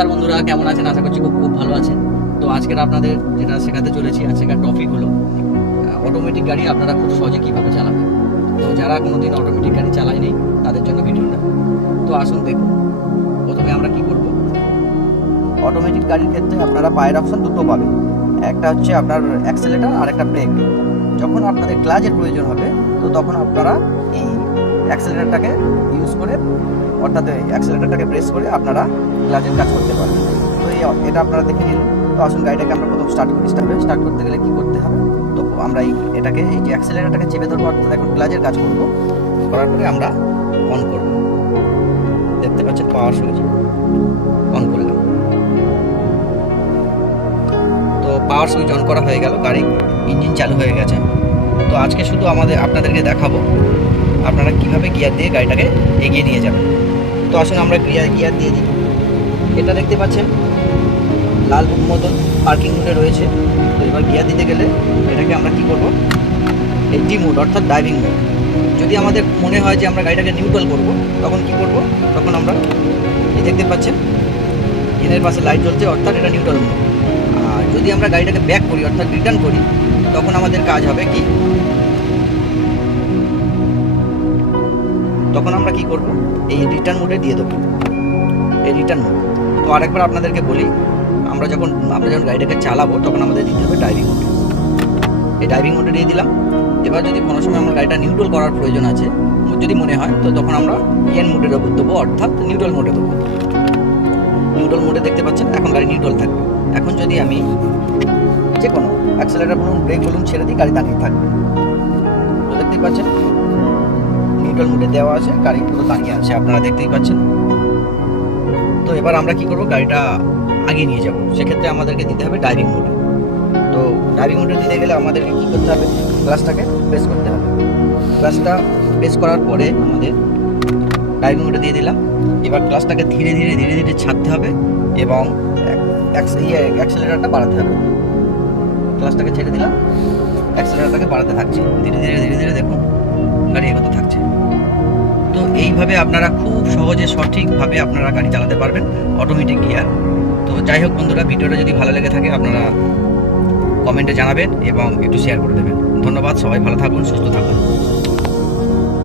নমস্কার বন্ধুরা, কেমন আছেন? আশা করছি খুব খুব ভালো আছেন। তো আজকের আপনাদের যেটা শেখাতে চলেছি, আজকের টপিক হলো অটোমেটিক গাড়ি আপনারা খুব সহজে কীভাবে চালাবেন। তো যারা কোনোদিন অটোমেটিক গাড়ি চালায়নি তাদের জন্য ভিডিওটা। তো আসুন দেখুন, প্রথমে আমরা কি করব। অটোমেটিক গাড়ির ক্ষেত্রে আপনারা পায়ের অপশন দুটো পাবেন, একটা হচ্ছে আপনার অ্যাক্সেলেটার আর একটা ব্রেক। যখন আপনাদের ক্লাচের প্রয়োজন হবে তো তখন আপনারা এই অ্যাক্সেলেটারটাকে ইউজ করে, অর্থাৎ অ্যাক্সেলেটারটাকে প্রেস করে আপনারা ক্লাচের কাজ করতে পারবেন। তো এটা আপনারা দেখে নিন। তো আসুন গাড়িটাকে আমরা প্রথম স্টার্ট করতে গেলে কি করতে হবে। তো আমরা এটাকে এই যে অ্যাক্সেলেটারটাকে চেপে ধরবো, অর্থাৎ এখন ক্লাচের কাজ করবো। করার পরে আমরা অন করব। দেখতে পাচ্ছেন পাওয়ার সুইচ অন করলাম। তো পাওয়ার সুইচ অন করা হয়ে গেল, গাড়ি ইঞ্জিন চালু হয়ে গেছে। তো আজকে শুধু আপনাদেরকে দেখাবো আপনারা কিভাবে গিয়ার দিয়ে গাড়িটাকে এগিয়ে নিয়ে যাবেন। তো আসুন আমরা গিয়ার দিয়ে দিই। এটা দেখতে পাচ্ছেন লাল মতন পার্কিং মোডে রয়েছে। তো এবার গিয়ার দিতে গেলে এটাকে আমরা কি করব, এই ডি মোড অর্থাৎ ড্রাইভিং মোড। যদি আমাদের মনে হয় যে আমরা গাড়িটাকে নিউট্রাল করব, তখন কি করব, তখন আমরা এই দেখতে পাচ্ছেন এনের পাশে লাইট জ্বলছে, অর্থাৎ এটা নিউট্রাল মোড। আর যদি আমরা গাড়িটাকে ব্যাক করি অর্থাৎ রিটার্ন করি, তখন আমাদের কাজ হবে কি, তখন আমরা কি করব, এই রিটার্ন মোডে দিয়ে দেবো, এই রিটার্ন মোড। তো আরেকবার আপনাদেরকে বলি, আমরা যখন গাড়িটাকে চালাবো তখন আমাদের দিতে হবে ড্রাইভিং মোড। এই ড্রাইভিং মোডে দিয়ে দিলাম। এবার যদি কোনো সময় আমরা গাড়িটা নিউট্রাল করার প্রয়োজন আছে, যদি মনে হয়, তো তখন আমরা এন মোডে দেবো, অর্থাৎ নিউট্রাল মোডে দেবো। নিউট্রাল মোডে দেখতে পাচ্ছেন এখন গাড়ি নিউট্রাল থাকবে। এখন যদি আমি যে কোনো অ্যাক্সেলেটার বলুন, ব্রেক বলুন ছেড়ে দিই, গাড়ি দাঁড়িয়ে থাকবে। তো দেখতেই পাচ্ছেন নিউট্রাল মোডে দেওয়া আছে, গাড়ি পুরো দাঁড়িয়ে আছে, আপনারা দেখতেই পাচ্ছেন। তো এবার আমরা কি করব, গাড়িটা আগে নিয়ে যাব। সেক্ষেত্রে আমাদেরকে দিতে হবে ড্রাইভিং মোডে। তো ড্রাইভিং মোডে দিতে গেলে আমাদেরকে কী করতে হবে, ক্লাচটাকে প্রেস করতে হবে। ক্লাচটা প্রেস করার পরে আমাদের ড্রাইভিং মোডে দিয়ে দিলাম। এবার ক্লাচটাকে ধীরে ধীরে ছাড়তে হবে এবং অ্যাক্সেলেটারটা বাড়াতে হবে। ক্লাচটাকে ছেড়ে দিলাম, অ্যাক্সেলেটারটাকে বাড়াতে থাকছে, ধীরে ধীরে দেখুন গাড়ি এগোতে থাকছে। তো এইভাবে আপনারা খুব সহজে সঠিকভাবে আপনারা গাড়ি চালাতে পারবেন অটোমেটিক গিয়ার। তো যাই হোক বন্ধুরা, ভিডিওটা যদি ভালো লেগে থাকে আপনারা কমেন্টে জানাবেন এবং একটু শেয়ার করে দেবেন। ধন্যবাদ, সবাই ভালো থাকুন, সুস্থ থাকুন।